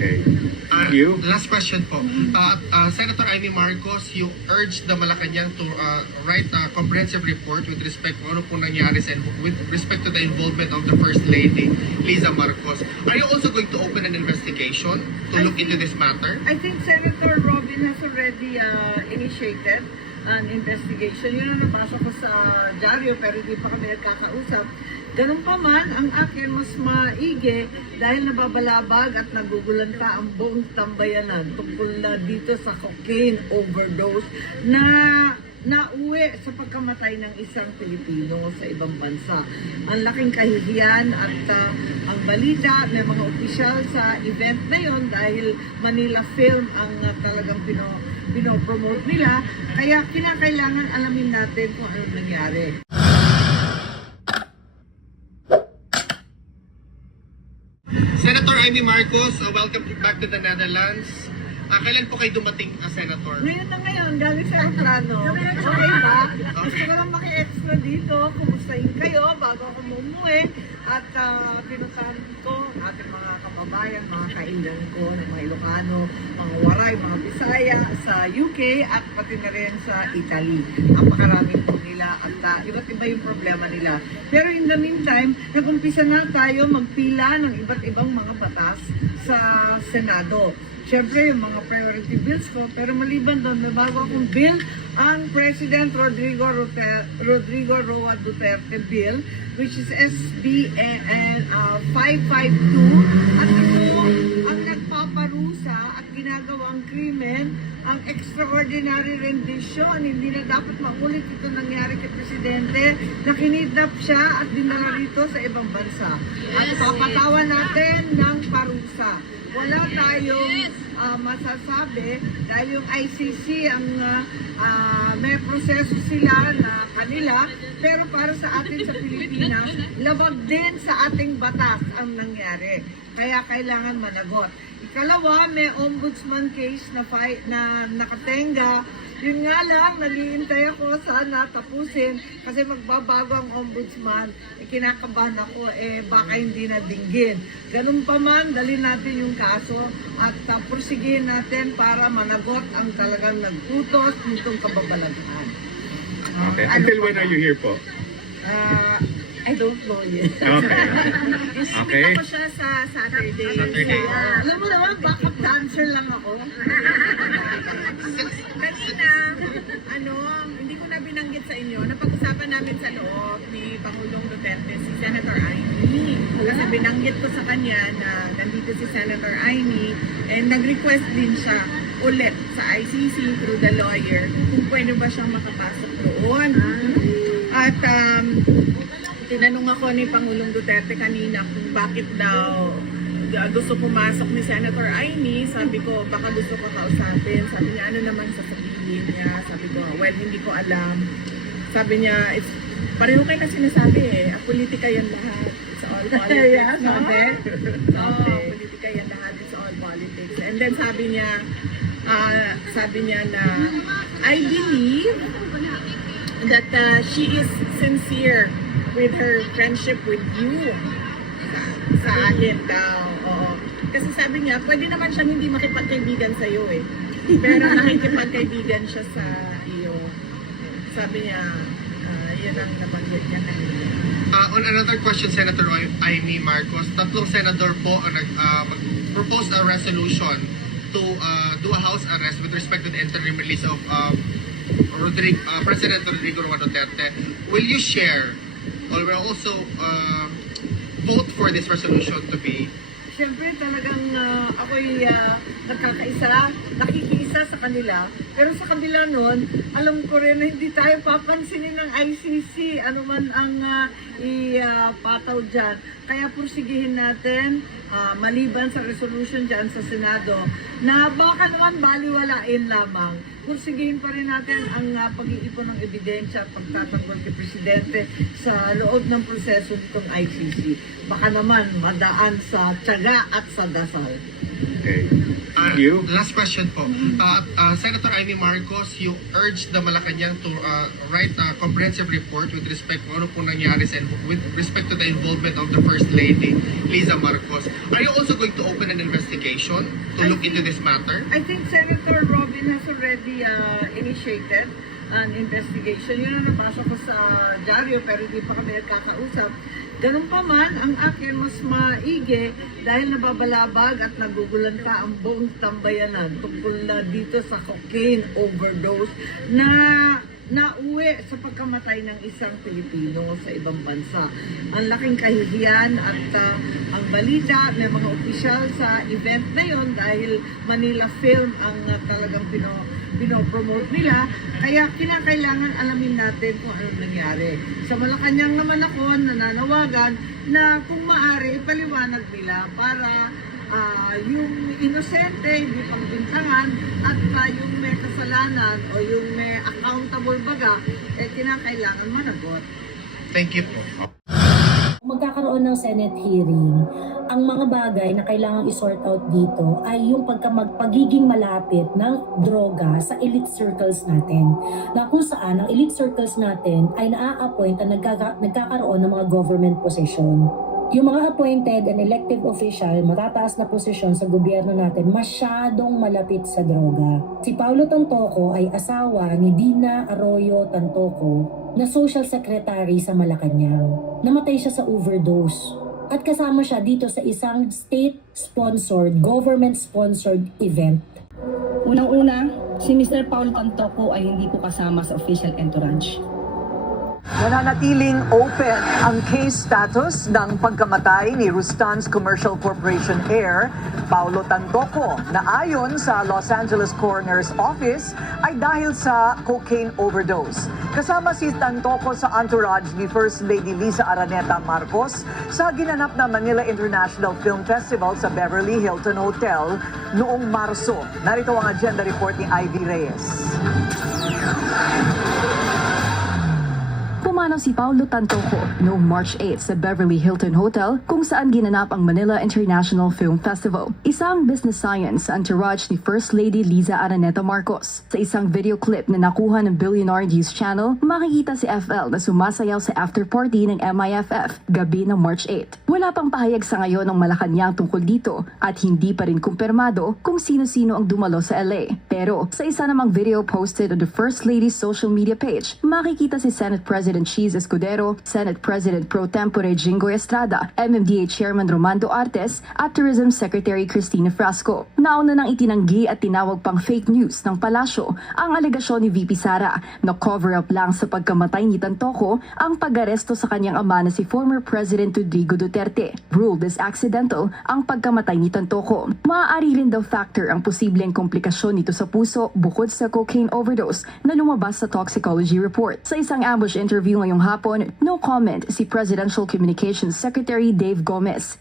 Okay. Thank you. Last question po. Senator Amy Marcos, you urged the Malacanang to write a comprehensive report with respect kung ano po nangyari with respect to the involvement of the First Lady, Liza Marcos. Are you also going to open an investigation to look into this matter? I think Senator Robin has already initiated an investigation. Yun ang nabasa ko sa dyaryo pero hindi pa kami nagkakausap. Ganun pa man, ang akin mas maigi dahil nababalabag at nagugulanta ang buong tambayanan tungkol na dito sa cocaine overdose na nauwi sa pagkamatay ng isang Pilipino sa ibang bansa. Ang laking kahihiyan at ang balita ng mga opisyal sa event na yon dahil Manila Film ang talagang pinopromote nila. Kaya kinakailangan alamin natin kung anong nangyari. Senator Amy Marcos, welcome back to the Netherlands. Kailan po kayo dumating, Senator? Ngayon na ngayon, galing sa aeroplano. Okay ba? Gusto ko lang maki-extra dito. Kumustahin kayo bago ako umuwi. At pinuntahan ko ating mga kababayan, mga kaindan ko, ng mga Ilocano, mga Waray, mga Bisaya sa UK at pati na rin sa Italy. Napakarami po nila at iba't iba yung problema nila. Pero in the meantime, nag-umpisa na tayo magpila ng iba't ibang mga batas sa Senado. Siyempre, yung mga priority bills ko, pero maliban doon, may bago akong bill, ang President Rodrigo Roa Duterte bill, which is SB 552, at ako ang nagpaparusa at ginagawang krimen, ang extraordinary rendition, hindi na dapat maulit ito nangyari kay Presidente, na kinidnap siya at dinala rito sa ibang bansa. At papatawan natin ng parusa. Wala tayong masasabi dahil yung ICC ang may proseso sila na kanila, pero para sa atin sa Pilipinas, labag din sa ating batas ang nangyari. Kaya kailangan managot. Ikalawa, may ombudsman case na nakatenga. Yun nga lang, naghihintay ako sana tapusin kasi magbabago ang ombudsman. Kinakabahan ako, baka hindi na dinggin. Ganun pa man, dalhin natin yung kaso at pursigihin natin para managot ang talagang nagtutos nitong kababalaghan. Okay. Until when are you here po? I don't know yet. Okay. Okay. Ako siya sa Saturday. Saturday. Alam mo naman, backup dancer lang ako. Kanina, hindi ko na binanggit sa inyo, napag-usapan namin sa loob ni Pangulong Duterte si Senator Amy. Kasi binanggit ko sa kanya na nandito si Senator Amy and nag-request din siya ulit sa ICC through the lawyer kung pwede ba siyang makapasok roon. At tinanong ako ni Pangulong Duterte kanina kung bakit daw gusto pumasok ni Senator Amy. Sabi ko, baka gusto ko kausapin. Sabi niya, ano naman sasabihin niya? Sabi ko, well, hindi ko alam. Sabi niya, pareho kayo na sinasabi politika yan lahat. It's all politics. Yeah, sabi? Politika yan lahat. It's all politics. And then sabi niya na, I believe that she is sincere with her friendship with you. Sa akin daw, oo. Kasi sabi niya, pwede naman siyang hindi makipagkaibigan sa iyo pero nakikipagkaibigan siya sa iyo. Sabi niya, yun ang nabanggit niya kanina. On another question, Senator Amy Marcos, tatlong senador po ang propose a resolution to do a house arrest with respect to the interim release of President Rodrigo Roa Duterte. Will you share or will also vote for this resolution to be? Siyempre talagang ako'y nakikiisa sa kanila. Pero sa kabila nun, alam ko rin na hindi tayo papansinin ng ICC, ano man ang ipataw dyan. Kaya pursigihin natin, maliban sa resolution dyan sa Senado, na baka naman baliwalain lamang. Pursigihin pa rin natin ang pag-iipon ng ebidensya at pagtatanggol kay Presidente sa loob ng proseso nitong ICC. Baka naman madaan sa tiyaga at sa dasal. Okay. You? Last question po. Senator Amy Marcos, you urged the Malacanang to write a comprehensive report with respect kung ano po nangyari with respect to the involvement of the First Lady, Liza Marcos. Are you also going to open an investigation to look into this matter? I think Senator Robin has already initiated an investigation. Yun ang nabasa ko sa dyaryo pero hindi pa kami nagkakausap. Ganun pa man, ang akin mas maigi dahil nababalabag at nagugulanta ang buong tambayanan tungkol na dito sa cocaine overdose na nauwi sa pagkamatay ng isang Pilipino sa ibang bansa. Ang laking kahihiyan at ang balita, may mga opisyal sa event na yon dahil Manila Film ang talagang pinopromote nila. Kaya kinakailangan alamin natin kung anong nangyari. Sa Malacanang naman ako nananawagan na kung maaari ipaliwanag nila para yung inosente, hindi pagbintangan at yung may kasalanan o yung may accountable baga, kinakailangan managot. Thank you po. Magkakaroon ng Senate hearing, ang mga bagay na kailangang i-sort out dito ay yung pagiging malapit ng droga sa elite circles natin. Na kung saan ang elite circles natin ay naa-appoint at nagkakaroon ng mga government position. Yung mga appointed and elective official, matataas na posisyon sa gobyerno natin, masyadong malapit sa droga. Si Paulo Tantoco ay asawa ni Dina Arroyo Tantoco na social secretary sa Malacanang. Namatay siya sa overdose. At kasama siya dito sa isang state-sponsored, government-sponsored event. Unang-una, si Mr. Paulo Tantoco ay hindi po kasama sa official entourage. Nananatiling open ang case status ng pagkamatay ni Rustan's Commercial Corporation heir, Paulo Tantoco, na ayon sa Los Angeles Coroner's Office ay dahil sa cocaine overdose. Kasama si Tantoco sa entourage ni First Lady Liza Araneta Marcos sa ginanap na Manila International Film Festival sa Beverly Hilton Hotel noong Marso. Narito ang agenda report ni Ivy Reyes. Pumanaw si Paulo Tantoco noong March 8 sa Beverly Hilton Hotel kung saan ginanap ang Manila International Film Festival. Isang business science sa entourage ni First Lady Liza Araneta Marcos. Sa isang video clip na nakuha ng Billionaire News Channel, makikita si FL na sumasayaw sa after party ng MIFF gabi ng March 8. Wala pang pahayag sa ngayon ng Malacanang tungkol dito at hindi pa rin kumpirmado kung sino-sino ang dumalo sa LA. Pero sa isa namang video posted on the First Lady's social media page, makikita si Senate President Cheese Escudero, Senate President Pro Tempore Jinggoy Estrada, MMDA Chairman Romando Artes at Tourism Secretary Cristina Frasco. Nauna nang itinanggi at tinawag pang fake news ng palasyo ang alegasyon ni VP Sara na cover-up lang sa pagkamatay ni Tantoco ang pag-aresto sa kanyang ama na si former President Rodrigo Duterte. Ruled as accidental ang pagkamatay ni Tantoco. Maaari rin daw factor ang posibleng komplikasyon nito sa puso bukod sa cocaine overdose na lumabas sa toxicology report. Sa isang ambush interview ngayong hapon, no comment si Presidential Communications Secretary Dave Gomez.